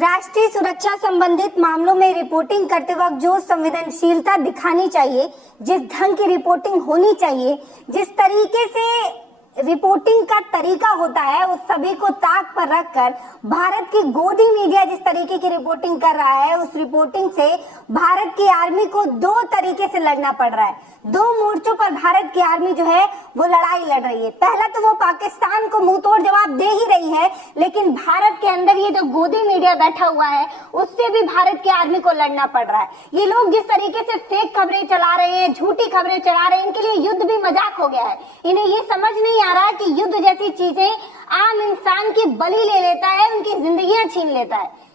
राष्ट्रीय सुरक्षा संबंधित मामलों में रिपोर्टिंग करते वक्त जो संवेदनशीलता दिखानी चाहिए, जिस ढंग की रिपोर्टिंग होनी चाहिए, जिस तरीके से रिपोर्टिंग का तरीका होता है, उस सभी को ताक पर रखकर भारत की गोदी मीडिया जिस तरीके की रिपोर्टिंग कर रहा है, उस रिपोर्टिंग से भारत की आर्मी को दो तरीके से लड़ना पड़ रहा है। दो मोर्चों पर भारत की आर्मी जो है वो लड़ाई लड़ रही है। पहला तो वो पाकिस्तान को मुंहतोड़ जवाब दे ही रही है, लेकिन भारत के अंदर ये जो गोदी मीडिया बैठा हुआ है उससे भी भारत की आर्मी को लड़ना पड़ रहा है। ये लोग जिस तरीके से फेक खबरें चला रहे हैं, झूठी खबरें चला रहे हैं, इनके लिए युद्ध भी मजाक हो गया है। इन्हें ये समझ नहीं आ रहा कि युद्ध जैसी चीजें आम इंसान की बलि ले लेता है, उनकी जिंदगियां छीन लेता है।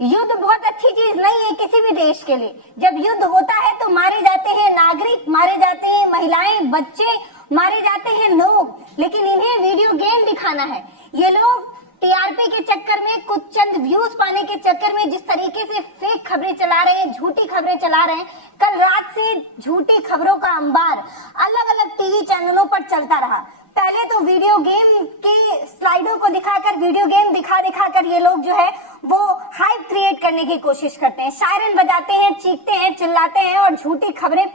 युद्ध बहुत अच्छी चीज नहीं है किसी भी देश के लिए। जब युद्ध होता है तो मारे जाते हैं नागरिक, मारे जाते हैं महिलाएं, बच्चे, मारे जाते हैं लोग, लेकिन इन्हें वीडियो गेम दिखाना है। ये लोग टीआरपी के चक्कर में, कुछ चंद व्यूज पाने के चक्कर में जिस तरीके से फेक खबरें चला रहे हैं, झूठी खबरें चला रहे हैं। कल रात से झूठी खबरों का अंबार अलग अलग टीवी चैनलों पर चलता रहा। पहले तो वीडियो गेम के स्लाइडों को दिखाकर, वीडियो गेम दिखा कर ये लोग जो है वो हाइप क्रिएट करने की कोशिश करते हैं, सायरन बजाते हैं, चीखते हैं, चिल्लाते हैं और झूठी खबरें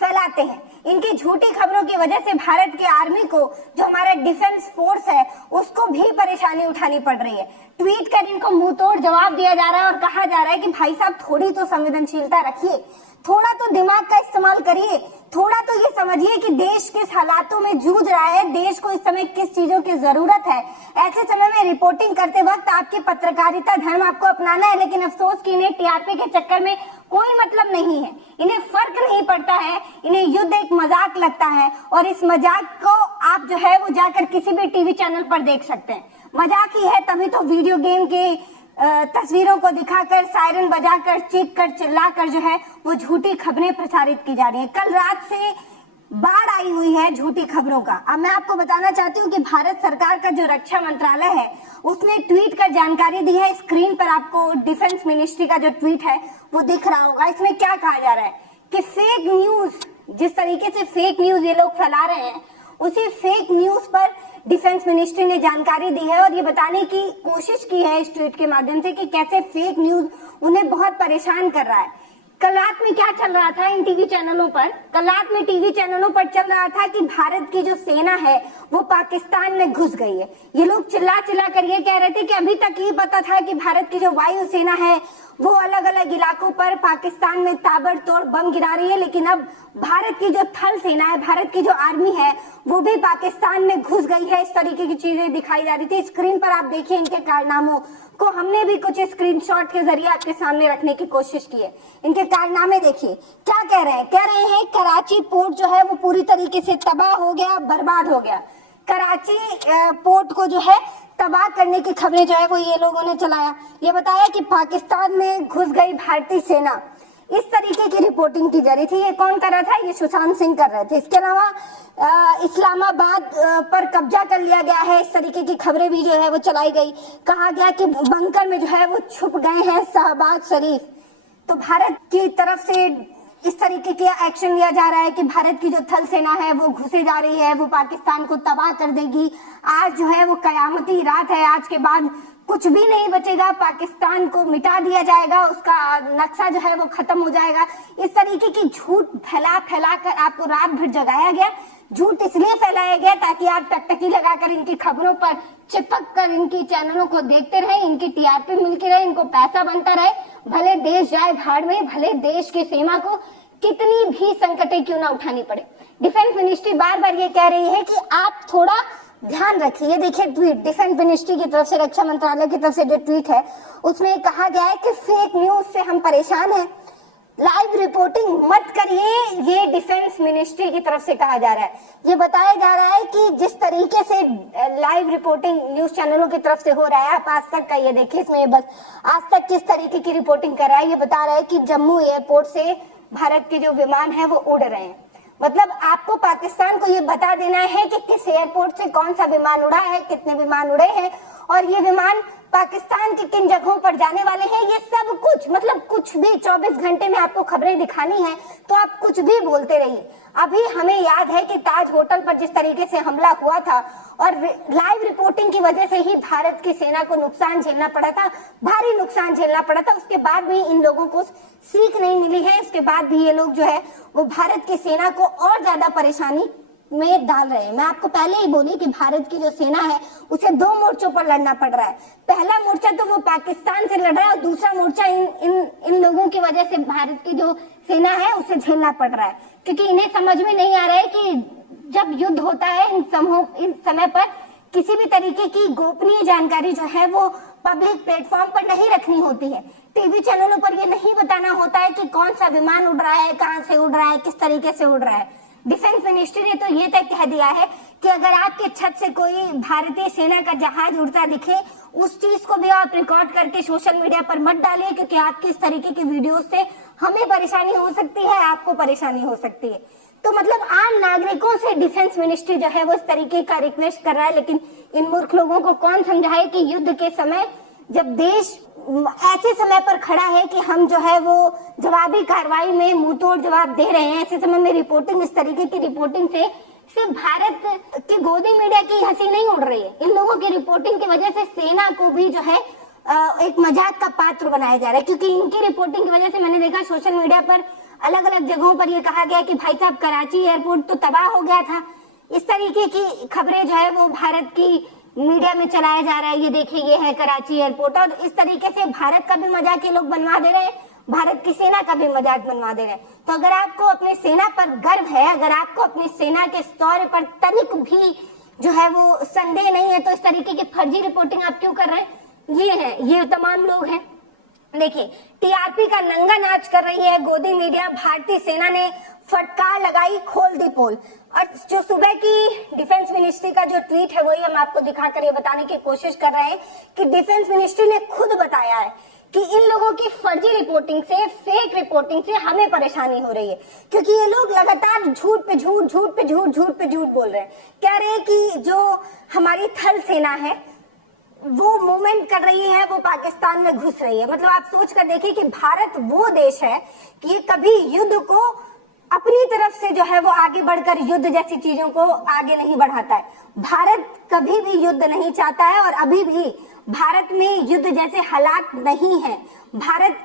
फैलाते हैं। इनकी झूठी खबरों की वजह से भारत की आर्मी को, जो हमारा डिफेंस फोर्स है, उसको भी परेशानी उठानी पड़ रही है। ट्वीट कर इनको मुंह तोड़ जवाब दिया जा रहा है और कहा जा रहा है कि भाई साहब थोड़ी तो संवेदनशीलता रखिए, थोड़ा तो दिमाग का इस्तेमाल करिए, थोड़ा तो ये समझिए कि देश किस हालातों में जूझ रहा है, देश को इस समय किस चीजों की जरूरत है। ऐसे समय में रिपोर्टिंग करते वक्त आपकी पत्रकारिता धर्म आपको अपनाना है, लेकिन अफसोस कि इन्हें टीआरपी के चक्कर में कोई मतलब नहीं है, इन्हें फर्क नहीं पड़ता है। इन्हें युद्ध एक मजाक लगता है और इस मजाक को आप जो है वो जाकर किसी भी टीवी चैनल पर देख सकते हैं। मजाक ही है, तभी तो वीडियो गेम के तस्वीरों को दिखाकर, सायरन बजाकर, चीख कर, चिल्लाकर जो है वो झूठी खबरें प्रसारित की जा रही है। कल रात से बाढ़ आई हुई है झूठी खबरों का। अब मैं आपको बताना चाहती हूँ कि भारत सरकार का जो रक्षा मंत्रालय है उसने ट्वीट कर जानकारी दी है। स्क्रीन पर आपको डिफेंस मिनिस्ट्री का जो ट्वीट है वो दिख रहा होगा। इसमें क्या कहा जा रहा है कि फेक न्यूज, जिस तरीके से फेक न्यूज ये लोग फैला रहे हैं, उसी फेक न्यूज पर डिफेंस मिनिस्ट्री ने जानकारी दी है और ये बताने की कोशिश की है इस ट्वीट के माध्यम से कि कैसे फेक न्यूज उन्हें बहुत परेशान कर रहा है। कल रात में क्या चल रहा था इन टीवी चैनलों पर? कल रात में टीवी चैनलों पर चल रहा था कि भारत की जो सेना है वो पाकिस्तान में घुस गई है। ये लोग चिल्ला चिल्ला कर ये कह रहे थे कि अभी तक ये पता था कि भारत की जो वायु सेना है वो अलग अलग इलाकों पर पाकिस्तान में ताबड़तोड़ बम गिरा रही है, लेकिन अब भारत की जो थल सेना है, भारत की जो आर्मी है, वो भी पाकिस्तान में घुस गई है। इस तरीके की चीजें दिखाई जा रही थी। स्क्रीन पर आप देखिए इनके कारनामों को हमने भी कुछ स्क्रीनशॉट के जरिए आपके सामने रखने की कोशिश की है। इनके कारनामे देखिए, क्या कह रहे हैं? कह रहे हैं कराची पोर्ट जो है वो पूरी तरीके से तबाह हो गया, बर्बाद हो गया। कराची पोर्ट को जो है तबाह करने की खबरें जो है वो ये लोगों ने चलाया। ये बताया कि पाकिस्तान में घुस गई भारतीय सेना, इस तरीके की रिपोर्टिंग की जा रही थी। ये कौन कर रहा था? ये सुशांत सिंह कर रहे थे। इसके अलावा इस्लामाबाद पर कब्जा कर लिया गया है, इस तरीके की खबरें भी जो है वो चलाई गई। कहा गया कि बंकर में जो है वो छुप गए हैं शहबाज शरीफ। तो भारत की तरफ से इस तरीके का एक्शन लिया जा रहा है कि भारत की जो थल सेना है वो घुसे जा रही है, वो पाकिस्तान को तबाह कर देगी। आज जो है वो कयामती रात है, आज के बाद कुछ भी नहीं बचेगा, पाकिस्तान को मिटा दिया जाएगा, उसका नक्शा जो है वो खत्म हो जाएगा। इस तरीके की झूठ फैला फैला कर आपको रात भर जगाया गया। झूठ इसलिए फैलाया गया ताकि आप टकटकी लगाकर इनकी खबरों पर चिपक कर इनकी चैनलों को देखते रहे, इनकी टीआरपी मिलती रहे, इनको पैसा बनता रहे। भले देश जाए भाड़ में, भले देश की सीमा को कितनी भी संकटें क्यों ना उठानी पड़े। डिफेंस मिनिस्ट्री बार बार ये कह रही है कि आप थोड़ा ध्यान रखिए। देखिए ट्वीट डिफेंस मिनिस्ट्री की तरफ से, रक्षा मंत्रालय की तरफ से जो ट्वीट है उसमें कहा गया है कि फेक न्यूज से हम परेशान हैं, लाइव रिपोर्टिंग मत करिए। ये डिफेंस मिनिस्ट्री की तरफ से कहा जा रहा है। ये बताया जा रहा है कि जिस तरीके से लाइव रिपोर्टिंग न्यूज चैनलों की तरफ से हो रहा है, आप आज तक का ये देखिए, इसमें बस आज तक किस तरीके की रिपोर्टिंग कर रहा है। ये बता रहा है कि जम्मू एयरपोर्ट से भारत के जो विमान है वो उड़ रहे हैं। मतलब आपको पाकिस्तान को ये बता देना है कि किस एयरपोर्ट से कौन सा विमान उड़ा है, कितने विमान उड़े हैं और ये विमान पाकिस्तान के किन जगहों पर जाने वाले हैं। ये सब कुछ, मतलब कुछ भी 24 घंटे में आपको खबरें दिखानी है तो आप कुछ भी बोलते रहिए। अभी हमें याद है कि ताज होटल पर जिस तरीके से हमला हुआ था और लाइव रिपोर्टिंग की वजह से ही भारत की सेना को नुकसान झेलना पड़ा था, भारी नुकसान झेलना पड़ा था। उसके बाद भी इन लोगों को सीख नहीं मिली है, उसके बाद भी ये लोग जो है वो भारत की सेना को और ज्यादा परेशानी में डाल रहे हैं। मैं आपको पहले ही बोली कि भारत की जो सेना है उसे 2 मोर्चों पर लड़ना पड़ रहा है। पहला मोर्चा तो वो पाकिस्तान से लड़ रहा है और दूसरा मोर्चा इन लोगों की वजह से भारत की जो सेना है उसे झेलना पड़ रहा है, क्योंकि इन्हें समझ में नहीं आ रहा है कि जब युद्ध होता है इन समय पर किसी भी तरीके की गोपनीय जानकारी जो है वो पब्लिक प्लेटफॉर्म पर नहीं रखनी होती है। टीवी चैनलों पर ये नहीं बताना होता है कि कौन सा विमान उड़ रहा है, कहां से उड़ रहा है, किस तरीके से उड़ रहा है। डिफेंस मिनिस्ट्री ने तो ये तक कह दिया है कि अगर आपके छत से कोई भारतीय सेना का जहाज उड़ता दिखे, उस चीज को भी आप रिकॉर्ड करके सोशल मीडिया पर मत डालिए, क्योंकि आपकी इस तरीके की वीडियो से हमें परेशानी हो सकती है, आपको परेशानी हो सकती है। तो मतलब आम नागरिकों से डिफेंस मिनिस्ट्री जो है वो इस तरीके का रिक्वेस्ट कर रहा है, लेकिन इन मूर्ख लोगों को कौन समझाए कि युद्ध के समय जब देश ऐसे समय पर खड़ा है कि हम जो है वो जवाबी कार्रवाई में मुंहतोड़ जवाब दे रहे हैं, ऐसे समय में रिपोर्टिंग, इस तरीके की रिपोर्टिंग से सिर्फ भारत की गोदी मीडिया की हंसी नहीं उड़ रही है, इन लोगों की रिपोर्टिंग की वजह से सेना को भी जो है एक मजाक का पात्र बनाया जा रहा है। क्योंकि इनकी रिपोर्टिंग की वजह से मैंने देखा सोशल मीडिया पर अलग अलग जगहों पर यह कहा गया कि भाई साहब कराची एयरपोर्ट तो तबाह हो गया था। इस तरीके की खबरें जो है वो भारत की मीडिया में चलाया जा रहा है, ये देखिए ये है कराची एयरपोर्ट, और इस तरीके से भारत का भी मजाक ये लोग बनवा दे रहे हैं, भारत की सेना का भी मजाक बनवा दे रहे हैं। तो अगर आपको अपनी सेना पर गर्व है, अगर आपको अपनी सेना के शौर्य पर तनिक भी जो है वो संदेह नहीं है, तो इस तरीके की फर्जी रिपोर्टिंग आप क्यों कर रहे हैं? ये तमाम लोग हैं। देखिए, टीआरपी का नंगा नाच कर रही है गोदी मीडिया। भारतीय सेना ने फटकार लगाई, खोल दी पोल। और जो सुबह की डिफेंस मिनिस्ट्री का जो ट्वीट है वही हम आपको दिखाकर ये बताने की कोशिश कर रहे हैं कि डिफेंस मिनिस्ट्री ने खुद बताया है कि इन लोगों की फर्जी रिपोर्टिंग से, फेक रिपोर्टिंग से हमें परेशानी हो रही है, क्योंकि ये लोग लगातार झूठ पे झूठ, झूठ पे झूठ, झूठ पे झूठ बोल रहे हैं। कह रहे हैं कि जो हमारी थल सेना है वो मूवमेंट कर रही है, वो पाकिस्तान में घुस रही है। मतलब आप सोच कर देखिए कि भारत वो देश है कि ये कभी युद्ध को अपनी तरफ से जो है वो आगे बढ़कर युद्ध जैसी चीजों को आगे नहीं बढ़ाता है। भारत कभी भी युद्ध नहीं चाहता है और अभी भी भारत में युद्ध जैसे हालात नहीं है, भारत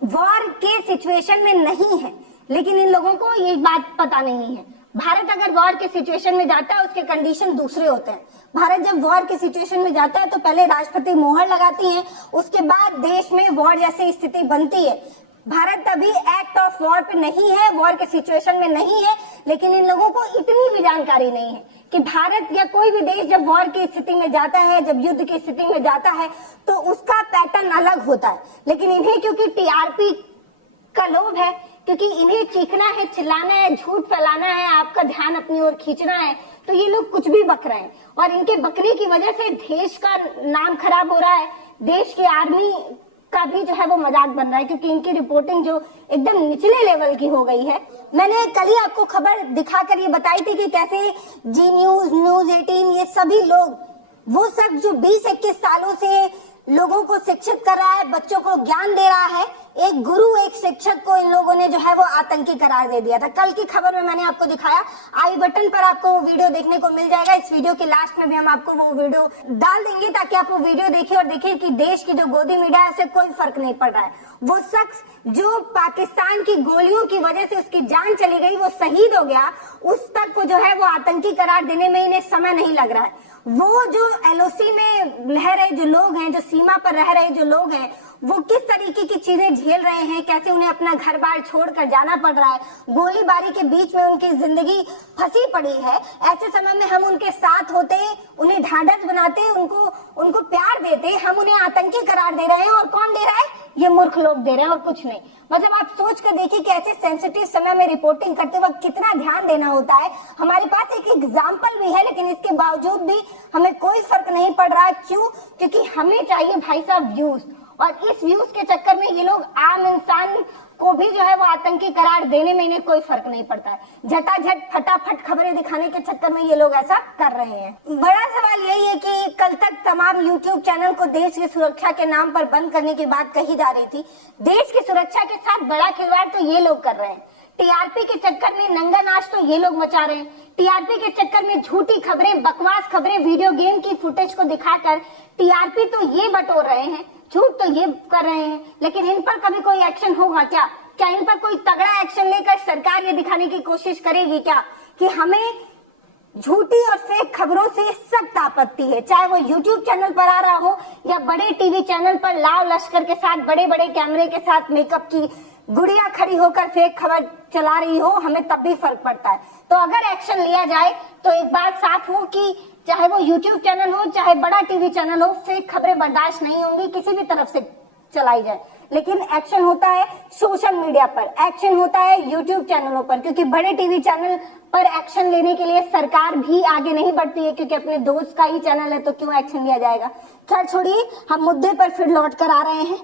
वॉर के सिचुएशन में नहीं है। लेकिन इन लोगों को ये बात पता नहीं है। भारत अगर वॉर के सिचुएशन में जाता है उसके कंडीशन दूसरे होते हैं। भारत जब वॉर के सिचुएशन में जाता है तो पहले राष्ट्रपति मोहर लगाती हैं, उसके बाद देश में वॉर जैसी स्थिति बनती है। भारत अभी एक्ट ऑफ वॉर पे नहीं है, वॉर के सिचुएशन में नहीं है, लेकिन इन लोगों को इतनी भी जानकारी नहीं है कि भारत या कोई भी देश जब वॉर की स्थिति में जाता है, जब युद्ध की स्थिति में जाता है तो उसका पैटर्न अलग होता है। लेकिन इन्हें क्योंकि टीआरपी का लोभ है, क्योंकि इन्हें चीखना है, चिल्लाना है, झूठ फैलाना है, आपका ध्यान अपनी ओर खींचना है, तो ये लोग कुछ भी बक रहे हैं। और इनके बकने की वजह से देश का नाम खराब हो रहा है, देश की आर्मी का भी जो है वो मजाक बन रहा है, क्योंकि इनकी रिपोर्टिंग जो एकदम निचले लेवल की हो गई है। मैंने कल ही आपको खबर दिखाकर ये बताई थी कि कैसे जी न्यूज, न्यूज 18, ये सभी लोग, वो सब जो 20-21 सालों से लोगों को शिक्षित कर रहा है, बच्चों को ज्ञान दे रहा है, एक गुरु, एक शिक्षक को इन लोगों ने जो है वो आतंकी करार दे दिया था। कल की खबर में मैंने आपको दिखाया, आई बटन पर आपको वो वीडियो देखने को मिल जाएगा। इस वीडियो के लास्ट में भी हम आपको वो वीडियो डाल देंगे ताकि आप वो वीडियो देखिए और देखिए कि देश की जो गोदी मीडिया है उसे कोई फर्क नहीं पड़ रहा है। वो शख्स जो पाकिस्तान की गोलियों की वजह से उसकी जान चली गई, वो शहीद हो गया, उस तक को जो है वो आतंकी करार देने में इन्हें समय नहीं लग रहा है। वो जो एलओसी में रह रहे जो लोग हैं, जो सीमा पर रह रहे जो लोग हैं, वो किस तरीके की चीजें झेल रहे हैं, कैसे उन्हें अपना घर बार छोड़कर जाना पड़ रहा है, गोलीबारी के बीच में उनकी जिंदगी फंसी पड़ी है। ऐसे समय में हम उनके साथ होते, उन्हें ढांढस बनाते, उनको प्यार देते, हम उन्हें आतंकी करार दे रहे हैं। और कौन दे रहा है? ये मूर्ख लोग दे रहे हैं और कुछ नहीं। मतलब आप सोच कर देखिए कि ऐसे सेंसिटिव समय में रिपोर्टिंग करते वक्त कितना ध्यान देना होता है। हमारे पास एक एग्जाम्पल भी है, लेकिन इसके बावजूद भी हमें कोई फर्क नहीं पड़ रहा है। क्यों? क्योंकि हमें चाहिए भाई साहब व्यूज, और इस व्यूज के चक्कर में ये लोग आम इंसान को भी जो है वो आतंकी करार देने में इन्हें कोई फर्क नहीं पड़ता है। झटाझट फटाफट खबरें दिखाने के चक्कर में ये लोग ऐसा कर रहे हैं। बड़ा सवाल यही है कि कल तक तमाम यूट्यूब चैनल को देश की सुरक्षा के नाम पर बंद करने की बात कही जा रही थी। देश की सुरक्षा के साथ बड़ा खिलवाड़ तो ये लोग कर रहे हैं। टीआरपी के चक्कर में नंगा नाच तो ये लोग मचा रहे हैं, टीआरपी के चक्कर में झूठी खबरें, बकवास खबरें, वीडियो गेम की फुटेज को दिखाकर टीआरपी तो ये बटोर रहे हैं, झूठ तो ये कर रहे हैं, लेकिन इन पर कभी कोई एक्शन होगा क्या? क्या इन पर कोई तगड़ा एक्शन लेकर सरकार ये दिखाने की कोशिश करेगी क्या कि हमें झूठी और फेक खबरों से सख्त आपत्ति है, चाहे वो यूट्यूब चैनल पर आ रहा हो या बड़े टीवी चैनल पर लाव लश्कर के साथ, बड़े बड़े कैमरे के साथ मेकअप की गुड़िया खड़ी होकर फेक खबर चला रही हो, हमें तब भी फर्क पड़ता है। तो अगर एक्शन लिया जाए तो एक बात साफ हो कि चाहे वो यूट्यूब चैनल हो, चाहे बड़ा टीवी चैनल हो, फेक खबरें बर्दाश्त नहीं होंगी किसी भी तरफ से चलाई जाए। लेकिन एक्शन होता है सोशल मीडिया पर, एक्शन होता है यूट्यूब चैनलों पर, क्योंकि बड़े टीवी चैनल पर एक्शन लेने के लिए सरकार भी आगे नहीं बढ़ती है, क्योंकि अपने दोस्त का ही चैनल है तो क्यों एक्शन लिया जाएगा। खैर छोड़िए, हम मुद्दे पर फिर लौट कर आ रहे हैं।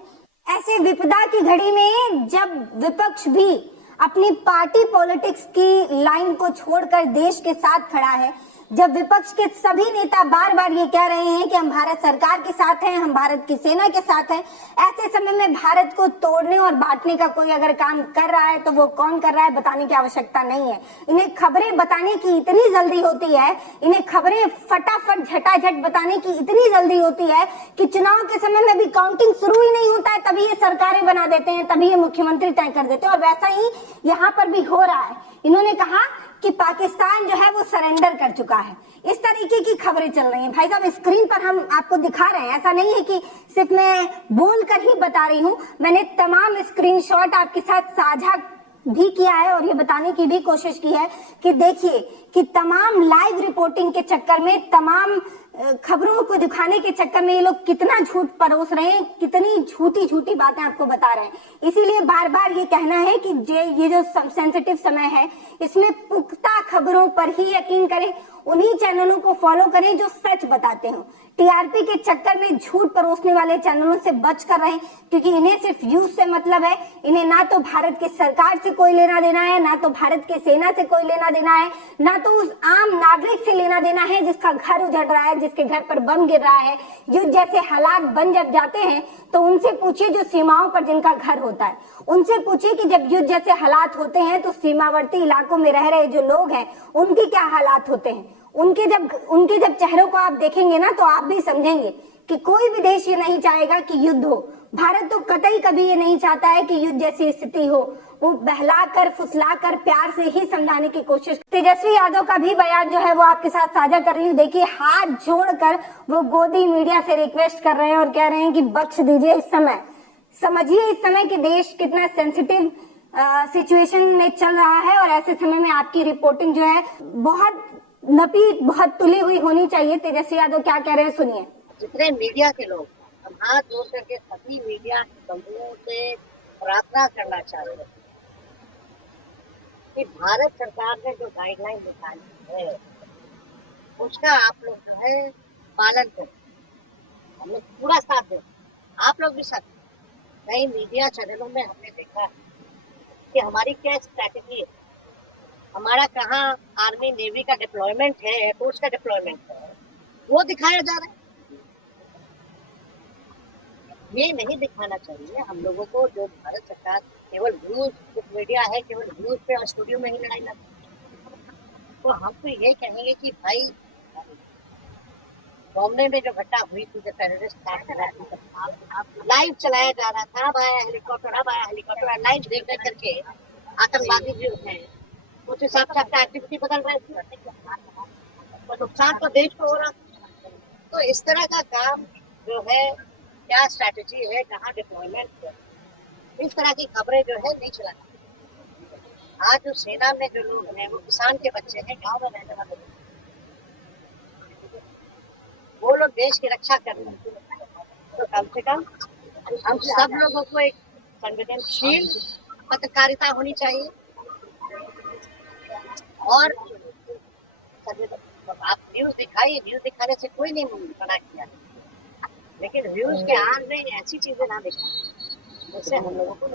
ऐसे विपदा की घड़ी में जब विपक्ष भी अपनी पार्टी पॉलिटिक्स की लाइन को छोड़कर देश के साथ खड़ा है, जब विपक्ष के सभी नेता बार बार ये कह रहे हैं कि हम भारत सरकार के साथ हैं, हम भारत की सेना के साथ हैं, ऐसे समय में भारत को तोड़ने और बांटने का कोई अगर काम कर रहा है तो वो कौन कर रहा है बताने की आवश्यकता नहीं है। इन्हें खबरें बताने की इतनी जल्दी होती है, इन्हें खबरें फटाफट झटाझट बताने की इतनी जल्दी होती है कि चुनाव के समय में भी काउंटिंग शुरू ही नहीं होता है तभी ये सरकारें बना देते हैं, तभी ये मुख्यमंत्री तय कर देते हैं। और वैसा ही यहाँ पर भी हो रहा है। इन्होंने कहा कि पाकिस्तान जो है वो सरेंडर कर चुका है, इस तरीके की खबरें चल रही हैं। भाई साहब, स्क्रीन पर हम आपको दिखा रहे हैं, ऐसा नहीं है कि सिर्फ मैं बोलकर ही बता रही हूँ, मैंने तमाम स्क्रीनशॉट आपके साथ साझा भी किया है और ये बताने की भी कोशिश की है कि देखिए कि तमाम लाइव रिपोर्टिंग के चक्कर में, तमाम खबरों को दिखाने के चक्कर में ये लोग कितना झूठ परोस रहे हैं, कितनी झूठी झूठी बातें आपको बता रहे हैं। इसीलिए बार बार ये कहना है कि ये जो सेंसिटिव समय है, इसमें पुख्ता खबरों पर ही यकीन करें, उन्हीं चैनलों को फॉलो करें जो सच बताते हो। टीआरपी के चक्कर में झूठ परोसने वाले चैनलों से बच कर रहें, क्योंकि इन्हें सिर्फ व्यूज से मतलब है। इन्हें ना तो भारत की सरकार से कोई लेना देना है, ना तो भारत की सेना से कोई लेना देना है, ना तो उस आम नागरिक से लेना देना है जिसका घर उजड़ रहा है, जिसके घर पर बम गिर रहा है। युद्ध जैसे हालात बन जब जाते हैं तो उनसे पूछिए जो सीमाओं पर जिनका घर होता है, उनसे पूछिए कि जब युद्ध जैसे हालात होते हैं तो सीमावर्ती इलाकों में रह रहे जो लोग हैं उनके क्या हालात होते हैं। उनके जब चेहरों को आप देखेंगे ना तो आप भी समझेंगे कि कोई भी देश ये नहीं चाहेगा कि युद्ध हो। भारत तो कतई कभी ये नहीं चाहता है कि युद्ध जैसी स्थिति हो। वो बहलाकर फुसलाकर प्यार से ही समझाने की कोशिश। तेजस्वी यादव का भी बयान जो है वो आपके साथ साझा कर रही हूँ। देखिए, हाथ जोड़कर वो गोदी मीडिया से रिक्वेस्ट कर रहे हैं और कह रहे हैं कि बख्श दीजिए। इस समय समझिए इस समय कि देश कितना सेंसिटिव सिचुएशन में चल रहा है और ऐसे समय में आपकी रिपोर्टिंग जो है बहुत नपी, बहुत तुली हुई होनी चाहिए। तेजस्वी यादव क्या कह रहे हैं सुनिए। जितने मीडिया के लोग, हम हाथ जोड़ करके सभी मीडिया समूहों से प्रार्थना करना चाहते हैं कि भारत सरकार ने जो गाइडलाइन निकाली है उसका आप लोग जो है पालन करें। हम लोग पूरा साथ दें, आप लोग भी साथ दें। कई मीडिया चैनलों में हमने देखा है कि हमारी क्या स्ट्रैटेजी है, हमारा कहाँ आर्मी नेवी का डिप्लॉयमेंट है, एयरफोर्स का डिप्लॉयमेंट है, वो दिखाया जा रहा है। ये नहीं दिखाना चाहिए हम लोगों को। जो भारत सरकार केवल व्यूज मीडिया है, केवल व्यूज पे और स्टूडियो में ही लड़ाई लड़ती, तो हम तो ये कहेंगे कि भाई बॉम्बे में जो घटना हुई थी, जो टेररिस्ट लाइव चलाया जा रहा था, अब आया हेलीकॉप्टर, लाइव देख देख करके आतंकवादी जो है उस हिसाब से आपका एक्टिविटी बदल रहे थे, तो नुकसान तो देश को हो रहा। तो इस तरह का काम जो है, क्या स्ट्रैटेजी है, कहाँ डिप्लॉयमेंट है, इस तरह की खबरें जो है नहीं चलाना। आज जो सेना में जो लोग हैं वो किसान के बच्चे हैं, गांव में रहने वाले, वो लोग देश की रक्षा कर रहे हैं। तो कम से कम हम सब लोगों को एक संवेदनशील पत्रकारिता होनी चाहिए। और आप न्यूज दिखाइए, न्यूज दिखाने से कोई नहीं मना किया, लेकिन व्यूज के आड़ में ऐसी चीजें ना दिखाएं जिससे हम लोगों को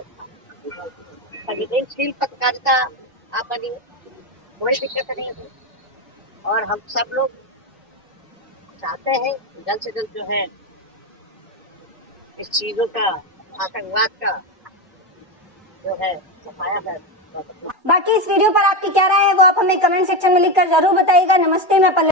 संवेदनशील पत्रकारिता आप बनिए, कोई दिक्कत नहीं है। और हम सब लोग चाहते हैं जल्द से जल्द जो है इस चीजों का, आतंकवाद का जो है सफाया कर बाकी इस वीडियो पर आपकी क्या राय है वो आप हमें कमेंट सेक्शन में लिखकर जरूर बताइएगा। नमस्ते, मैं पल्लवी।